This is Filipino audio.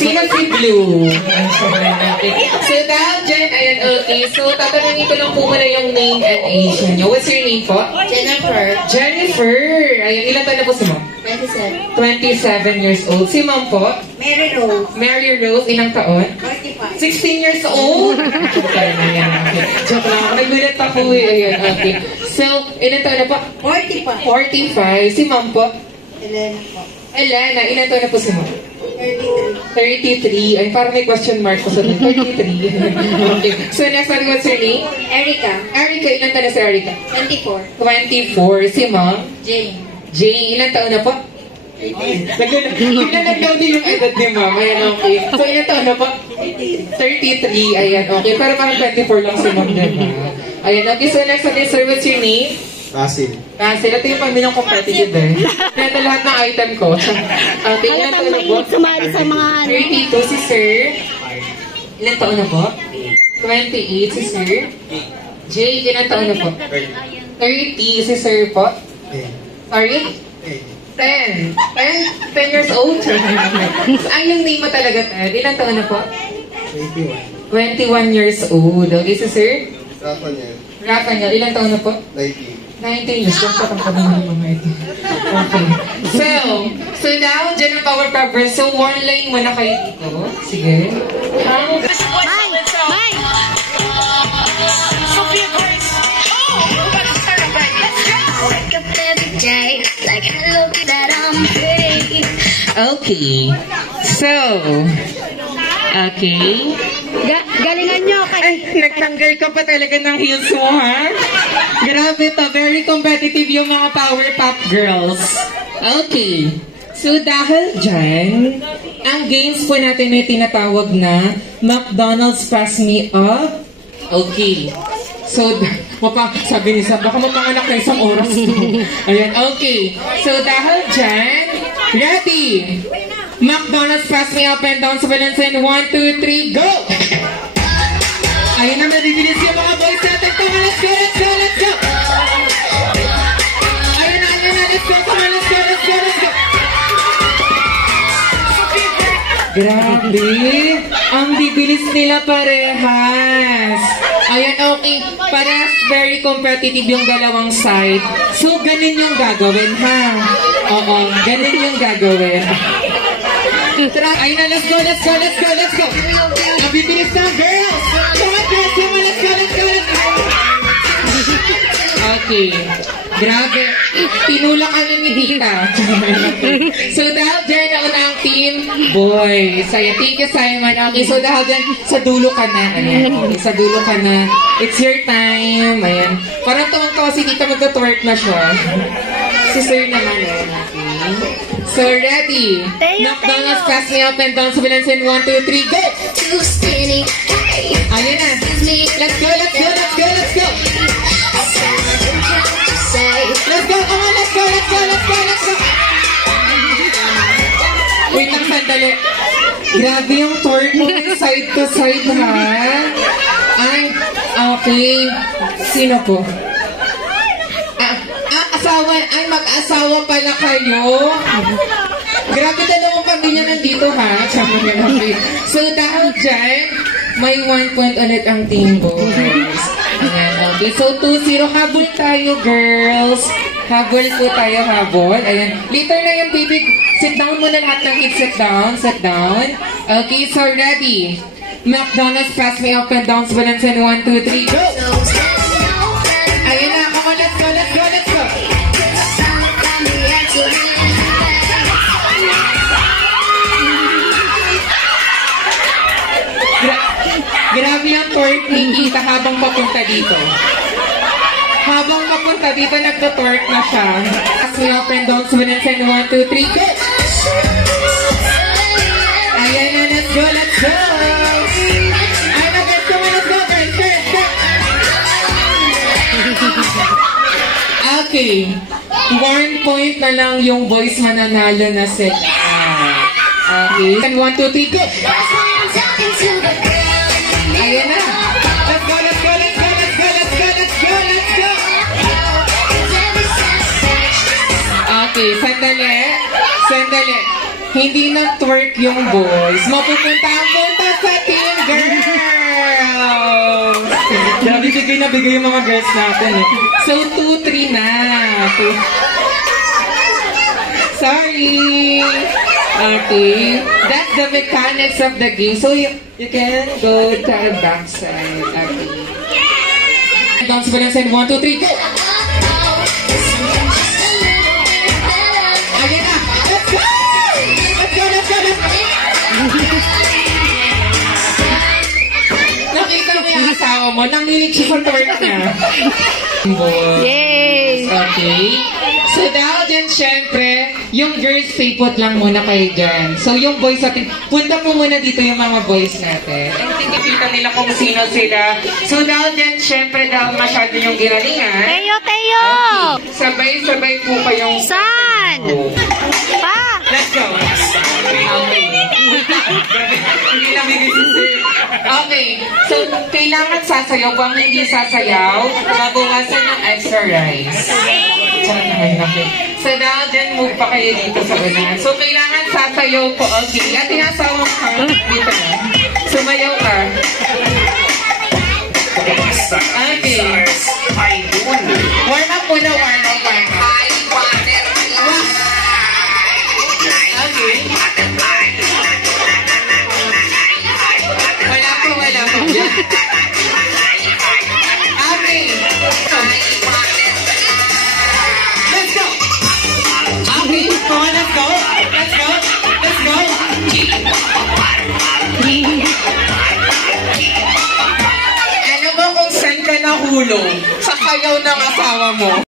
Sino si Blue? So now, Jen, ayan, okay. So, tatanungin ko lang po muna yung name and age niyo. What's your name po? Jennifer. Jennifer. Ayan, ilan taon na po si Ma'am? 27. 27 years old. Si Ma'am po? Mary Rose. Mary Rose, ilang taon? 45. 16 years old? Okay, ayan, okay. Joke lang ako. Nagulat ako eh. Ayan, okay. So, ilan taon na po? 45. 45. Si Ma'am po? Elena po. Elena, ilan taon na po si Ma'am? 33. 33. Ay, parang may question mark ko sa 33. Okay. So, next one, what's your name? Erica. Erica, ilan taon na si Erica? 24. 24. Si Ma'am? Jane. Jane, ilan taon na po? 18. Pinanagdaw din yung edad ni Ma'am. Ayan, okay. So, ilan taon na po? 33. Ayan, okay. Pero parang 24 lang si Ma'am, diba? Ayan, okay. So, next one is, sir, what's your name? Basil. Basil. Ito yung pamilyang competitive eh. Kaya ito lahat ng item ko. Okay, ilan taon na po? Sumali sa mga 32 si sir. Ilan taon na po? 28 si sir. Jay, ilan taon na po? 30 si sir po. Sorry? 10. 10 years old. Ang yung name mo talaga, Ted. Ilan taon na po? 21. 21 years old. Okay, si sir? Rafael. Rafael, ilan taon na po? 19. 19 years old. Patang kami ng mga ito. Okay. So now, dyan ang power proper. So, one line muna kayo dito. Sige. May! Sophia Grace. Oh, we're about to start up right. Let's go. Wake up every day like hello that I'm free. Okay. So, okay. Galingan nyo. Ay, nagtanggal ka pa talaga ng heels mo, ha? Grabe to. Very competitive yung mga power pop girls. Okay. So, dahil dyan, ang games po natin ay tinatawag na McDonald's Pass Me Up. Okay. So, sabi ni Sam, baka mapanganak na isang oras to. Ayan, okay. So, dahil dyan, ready? McDonald's Pass Me Up and down sa balance in 1, 2, 3, go! Ayun na, nadibilis yung mga boys natin. Come on, let's go, let's go, let's go! Ayun na, let's go, come on, let's go, let's go, let's go! Grabe! Ang bibilis nila parehas! Ayan, okay. Parehas very competitive yung dalawang side. So, ganun yung gagawin, ha? Oo, ganun yung gagawin. Ayun na, let's go, let's go, let's go, let's go! Ang bibilis na, girls! Come on, girls! Come on, let's go, let's go, let's go! Okay. Grabe. Tinulak kami ni Dita. So, dahil dyan na unang team, boys. Ayan, thank you, Simon. Okay, so dahil dyan, sa dulo ka na. Ayan, okay, sa dulo ka na. It's your time. Ayan. Parang tawang-tawa si Dita, magta-twerk na siya. Si Sir naman, ayan. Okay. So, ready? McDonald's Pass Me Up and down sa balansin. 1, 2, 3, go! Too skinny. Hey. Ayan na. Let's go, let's go, let's go, let's go! Let's go, come on, let's go, let's go, let's go, let's go! Wait lang, sandali. Grabe yung twerk mo side to side, ha? Ay, okay. Sino po? Asawa, ay mag-asawa pala kayo. Grabe, dalawang pamilya nandito, ha? So, dahil dyan, may 1 point ulit ang team boys. Ayan, okay. So, 2-0. Habol tayo, girls. Habol po tayo, habol. Ayan. Later na yung baby. Sit down muna lahat ng kids. Sit down. Sit down. Okay, so ready. McDonald's Pass Me Up and Down. Balance in 1, 2, 3, go! Ayan na. Come on, let's go, let's go, let's go. Grabe yung twerk ni Tita habang papunta dito. Habang papunta dito, nagto-twerk na siya. As we open down, sumunod sa 1, 2, 3, go! Ayan na, let's go, let's go! Ayan na, let's go, let's go, girls, girls, girls! Okay. 1 point na lang yung boys mananalo na sila. Okay. 1, 2, 3, go! Ayan na. Let's go, let's go, let's go, let's go, let's go, let's go, let's go. Okay, sandali. Sandali. hindi na-twerk yung boys, mapupunta ang punta sa team girls! Grabe, bigay na bigay yung mga girls natin eh. So, 2-3 na. Sorry! Okay, that's the mechanics of the game. So, you can go to the backside. Okay. Bounce pa lang sa 1, 2, 3, go! Again na! Let's go! Let's go, let's go, let's go! Nakita mo yung asawa mo, nanginig siya sa twerk niya. Yay! Okay. So dahil dyan, syempre, yung girls stay put lang muna kayo dyan. So yung boys natin, punta po muna dito yung mga boys natin. And tinikita nila kung sino sila. So dahil dyan, syempre, dahil masyado yung ginalingan. Teo, Teo! Okay. Sabay-sabay po kayong... Saan? Pa! Let's go. Okay. Hindi nabigay si Sir. Okay. So, kailangan sasayaw. Kung hindi sasayaw, mabawasan ng extra rice. Okay. So, dahil dyan, move pa kayo dito sa unahan. So, kailangan sasayaw po. Okay. At tinasawa mo ka. Dito na. Sumayaw ka. Okay. Warm up muna, warm up. Okay. Wala po. Yan. Okay. Let's go. Okay. Come on, let's go. Let's go. Let's go. Alam mo kung saan ka nahulog? Sa kayaw ng asawa mo.